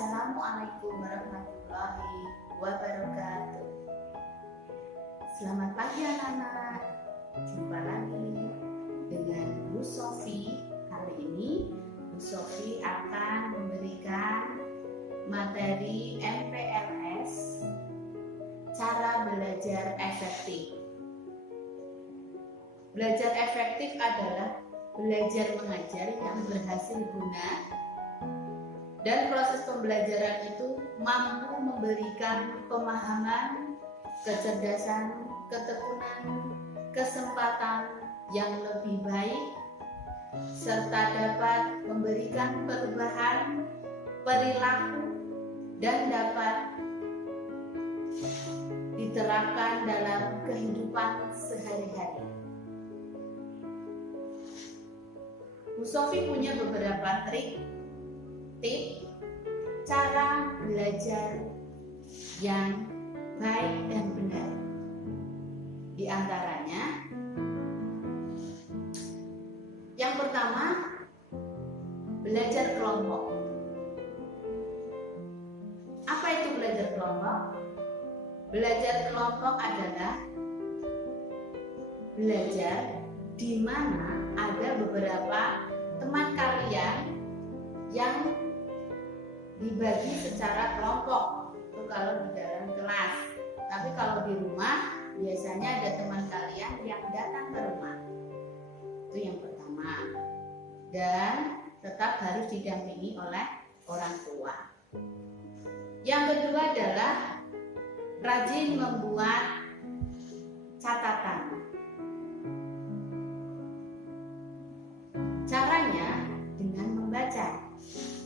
Assalamualaikum warahmatullahi wabarakatuh. Selamat pagi anak-anak. Jumpa lagi dengan Bu Sofi. Kali ini Bu Sofi akan memberikan materi MPLS, cara belajar efektif. Belajar efektif adalah belajar mengajar yang berhasil guna, dan proses pembelajaran itu mampu memberikan pemahaman, kecerdasan, ketekunan, kesempatan yang lebih baik, serta dapat memberikan perubahan perilaku dan dapat diterapkan dalam kehidupan sehari-hari. Bu Sofi punya beberapa tips cara belajar yang baik dan benar. Di antaranya, yang pertama, belajar kelompok. Apa itu belajar kelompok? Belajar kelompok adalah belajar di mana ada beberapa teman kalian yang dibagi secara kelompok. Itu kalau di dalam kelas. Tapi kalau di rumah biasanya ada teman kalian yang datang ke rumah. Itu yang pertama. Dan tetap harus didampingi oleh orang tua. Yang kedua adalah rajin membuat catatan. Caranya dengan membaca.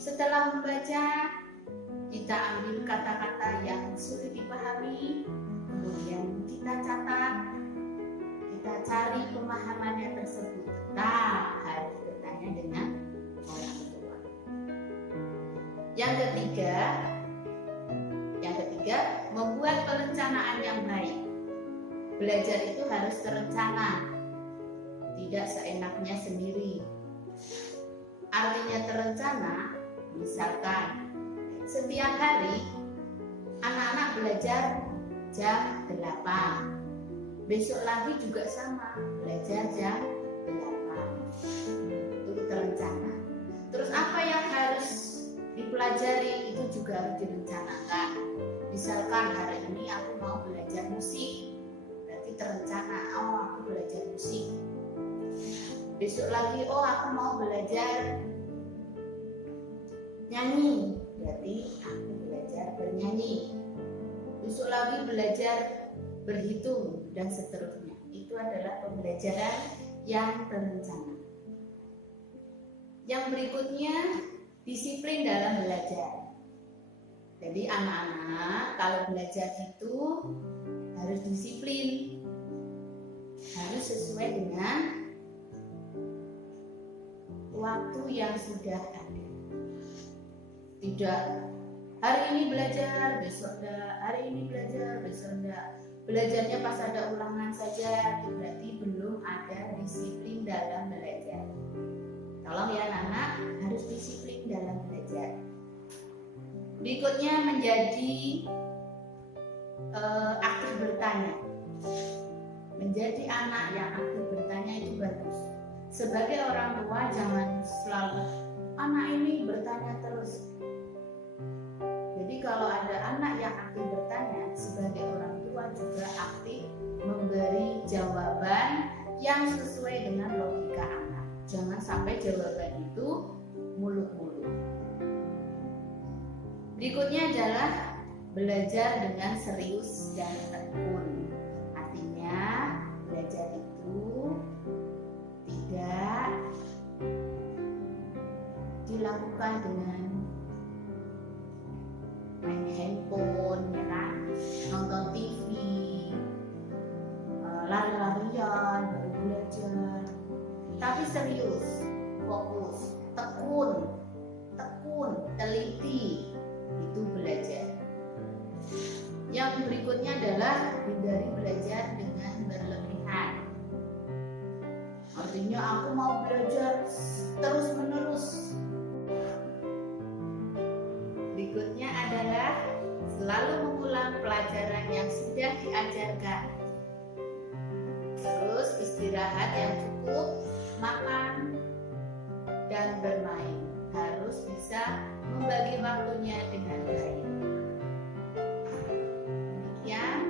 Setelah membaca, kita ambil kata-kata yang sulit dipahami, kemudian kita catat, kita cari pemahamannya tersebut. Tetap harus bertanya dengan orang tua. Yang ketiga, membuat perencanaan yang baik. Belajar itu harus terencana, tidak seenaknya sendiri. Artinya terencana, misalkan setiap hari anak-anak belajar jam 8. Besok lagi juga sama, belajar jam 8. Itu terencana. Terus apa yang harus dipelajari itu juga harus direncanakan. Misalkan hari ini aku mau belajar musik, berarti terencana, oh aku belajar musik. Besok lagi, oh aku mau belajar nyanyi, berarti aku belajar bernyanyi. Besok lagi belajar berhitung dan seterusnya. Itu adalah pembelajaran yang terencana. Yang berikutnya, disiplin dalam belajar. Jadi anak-anak kalau belajar itu harus disiplin, harus sesuai dengan waktu yang sudah ada. Tidak hari ini belajar, besok enggak, hari ini belajar, besok enggak. Belajarnya pas ada ulangan saja, itu berarti belum ada disiplin dalam belajar. Tolong ya anak-anak, harus disiplin dalam belajar. Berikutnya menjadi aktif bertanya. Menjadi anak yang aktif bertanya itu bagus. Sebagai orang tua jangan selalu anak ini bertanya terus. Jadi kalau ada anak yang aktif bertanya, sebagai orang tua juga aktif memberi jawaban yang sesuai dengan logika anak. Jangan sampai jawaban itu muluk-muluk. Berikutnya adalah belajar dengan serius dan tekun. Artinya belajar itu tidak dilakukan dengan main handphone, ya kan? Nonton TV, lari-larian, baru belajar. Tapi serius, fokus, tekun, teliti, itu belajar. Yang berikutnya adalah hindari belajar dengan berlebihan. Artinya aku mau belajar terus menerus. Berikut pelajaran yang sudah diajarkan. Terus istirahat yang cukup, makan dan bermain. Harus bisa membagi waktunya dengan baik. Demikian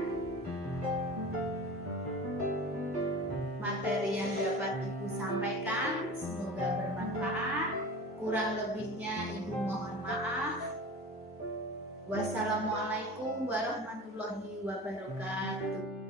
materi yang dapat Ibu sampaikan, semoga bermanfaat. Kurang lebihnya Ibu mohon maaf. Wassalamualaikum warahmatullahi wabarakatuh.